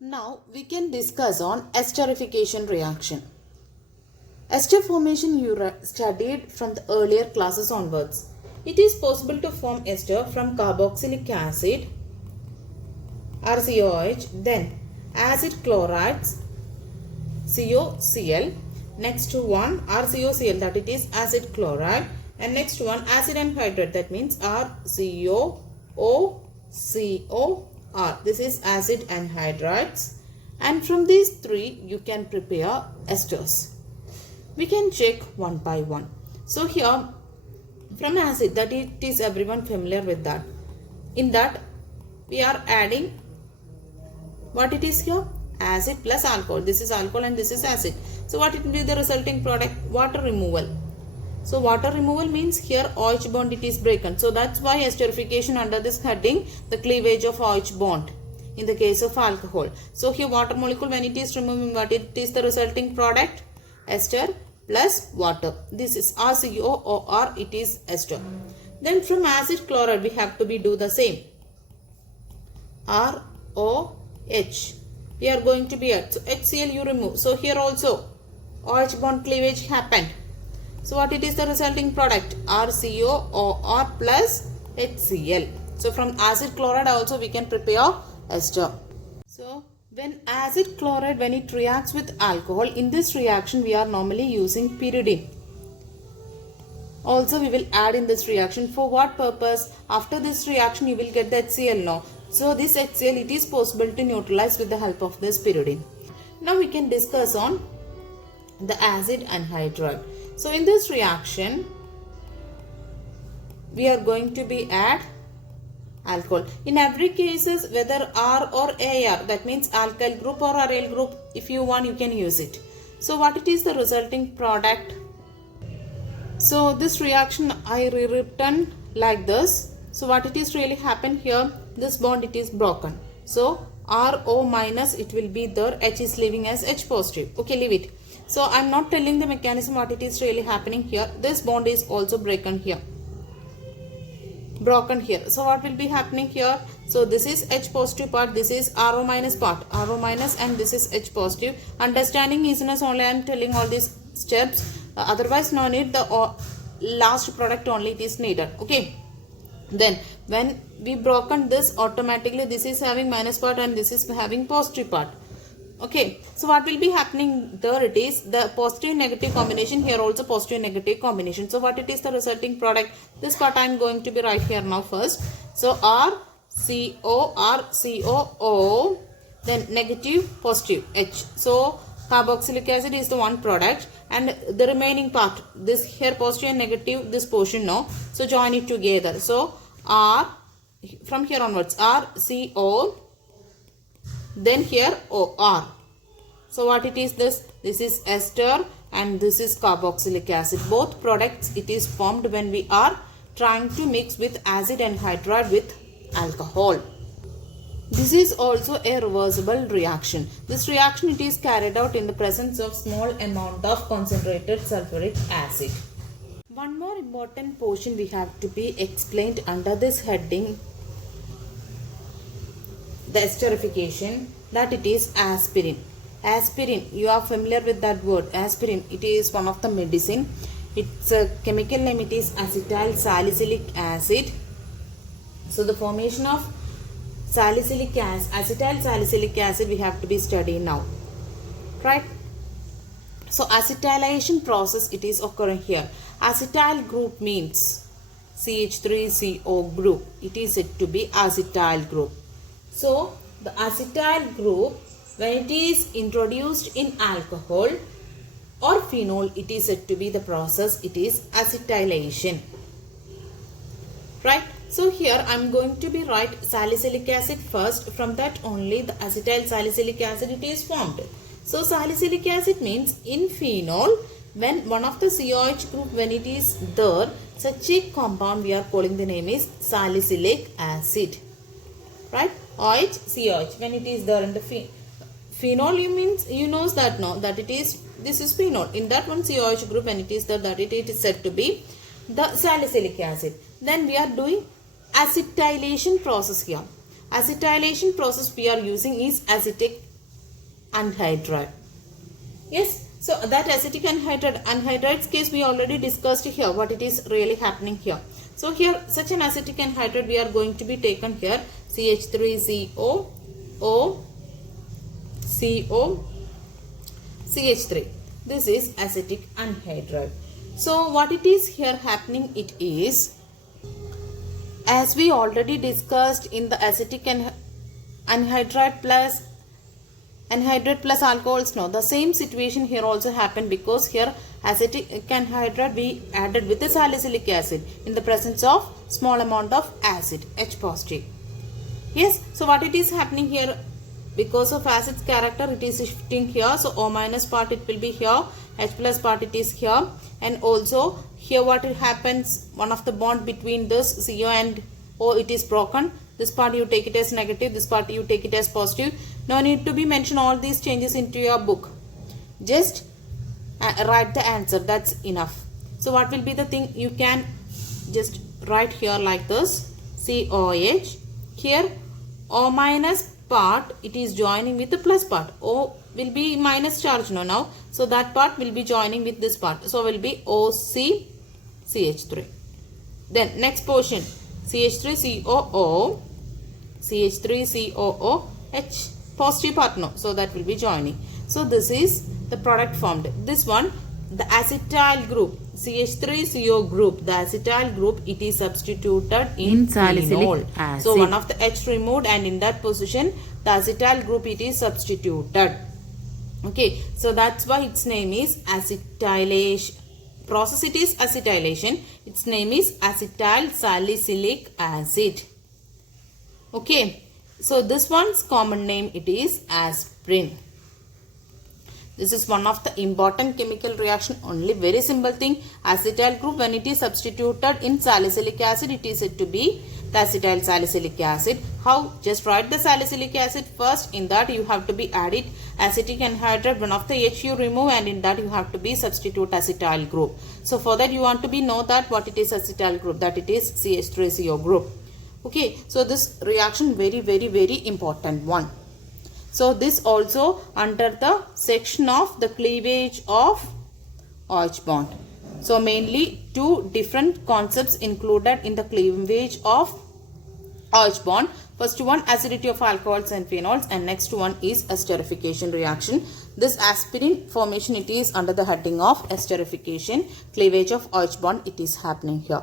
Now we can discuss on esterification reaction. Ester formation you studied from the earlier classes onwards. It is possible to form ester from carboxylic acid RCOH, then acid chlorides COCl, next one RCOCl, that it is acid chloride, and next one acid anhydride, that means RCOOCOR. This is acid anhydrides, and from these three you can prepare esters. We can check one by one. So here from acid, that it is everyone familiar with that. In that we are adding what it is here, acid plus alcohol. This is alcohol and this is acid. So what it will be the resulting product? Water removal. So water removal means here OH bond it is broken. So that's why esterification under this heading, the cleavage of OH bond in the case of alcohol. So here water molecule, when it is removing, what it is the resulting product? Ester plus water. This is RCOOR, it is ester. Then from acid chloride we have to do the same. ROH. We are going to be at. So HCl you remove. So here also OH bond cleavage happened. So what it is the resulting product? RCOOR plus HCl. So from acid chloride also we can prepare ester. So when acid chloride, when it reacts with alcohol, in this reaction we are normally using pyridine. Also we will add in this reaction. For what purpose? After this reaction you will get the HCl now. So this HCl it is possible to neutralize with the help of this pyridine. Now we can discuss on the acid anhydride. So in this reaction we are going to be add alcohol. In every cases, whether R or AR, that means alkyl group or aryl group, if you want you can use it. So what it is the resulting product? So this reaction I rewritten like this. So what it is really happened here, this bond it is broken. So RO minus it will be there, H is leaving as H positive. Okay, leave it. So I am not telling the mechanism what it is really happening here. This bond is also broken here. So what will be happening here? So this is H positive part, this is RO minus part, RO minus, and this is H positive. Understanding easiness only I am telling all these steps. Otherwise no need, the last product only it is needed. Okay. Then when we broken this, automatically this is having minus part and this is having positive part. Okay, so what will be happening there? It is the positive negative combination, here also positive negative combination. So what it is the resulting product? This part I am going to be right here now first. So RCO, then negative positive H. So carboxylic acid is the one product, and the remaining part, this here positive and negative, this portion now. So join it together. So R, from here onwards, RCO, then here OR. So what it is this? This is ester and this is carboxylic acid. Both products it is formed when we are trying to mix with acid anhydride with alcohol. This is also a reversible reaction. This reaction it is carried out in the presence of small amount of concentrated sulfuric acid. One more important portion we have to be explained under this heading, the esterification, that it is aspirin. Aspirin, you are familiar with that word. Aspirin, it is one of the medicine. Its chemical name it is acetyl salicylic acid. So the formation of acetyl salicylic acid we have to be studying now, right? So acetylation process it is occurring here. Acetyl group means CH3CO group. It is said to be acetyl group. So the acetyl group, when it is introduced in alcohol or phenol, it is said to be the process, it is acetylation, right? So here I am going to be write salicylic acid first. From that only the acetyl salicylic acid it is formed. So salicylic acid means in phenol, when one of the COH group, when it is there, such a compound we are calling the name is salicylic acid, right? OH, COH, when it is there in the phenol, you knows that no, that it is, this is phenol. In that one COH group, when it is there, that it is said to be the salicylic acid. Then we are doing acetylation process here. Acetylation process we are using is acetic anhydride. Yes, so that acetic anhydride's case we already discussed here what it is really happening here. So here such an acetic anhydride we are going to be taken here, CH3CO, O, CO, CH3. This is acetic anhydride. So what it is here happening, it is, as we already discussed in the acetic anhydride plus alcohols, no, the same situation here also happened, because here acetic anhydride we added with the salicylic acid in the presence of small amount of acid, H positive. Yes, so what it is happening here, because of acid's character it is shifting here, so O minus part it will be here, H plus part it is here, and also here what it happens, one of the bond between this CO and O, it is broken. This part you take it as negative, this part you take it as positive. No need to be mention all these changes into your book. Just write the answer, that's enough. So what will be the thing, you can just write here like this, COH. Here O minus part it is joining with the plus part. O will be minus charge now. So that part will be joining with this part. So will be OCCH3. Then next portion, CH3COO, CH3COO, H positive part no. So that will be joining. So this is the product formed. This one, the acetyl group, CH3CO group, the acetyl group, it is substituted in salicylic acid. So one of the H removed, and in that position the acetyl group it is substituted. Okay, so that's why its name is acetylation. Process it is acetylation. Its name is acetyl salicylic acid. Okay, so this one's common name it is aspirin. This is one of the important chemical reaction. Only very simple thing, acetyl group when it is substituted in salicylic acid, it is said to be the acetyl salicylic acid. How? Just write the salicylic acid first. In that you have to be added acetic anhydride, one of the H you remove, and in that you have to be substitute acetyl group. So for that you want to be know that what it is acetyl group, that it is CH3CO group. Okay, so this reaction very important one. So this also under the section of the cleavage of OH bond. So mainly two different concepts included in the cleavage of OH bond. First one, acidity of alcohols and phenols, and next one is esterification reaction. This aspirin formation, it is under the heading of esterification, cleavage of OH bond, it is happening here.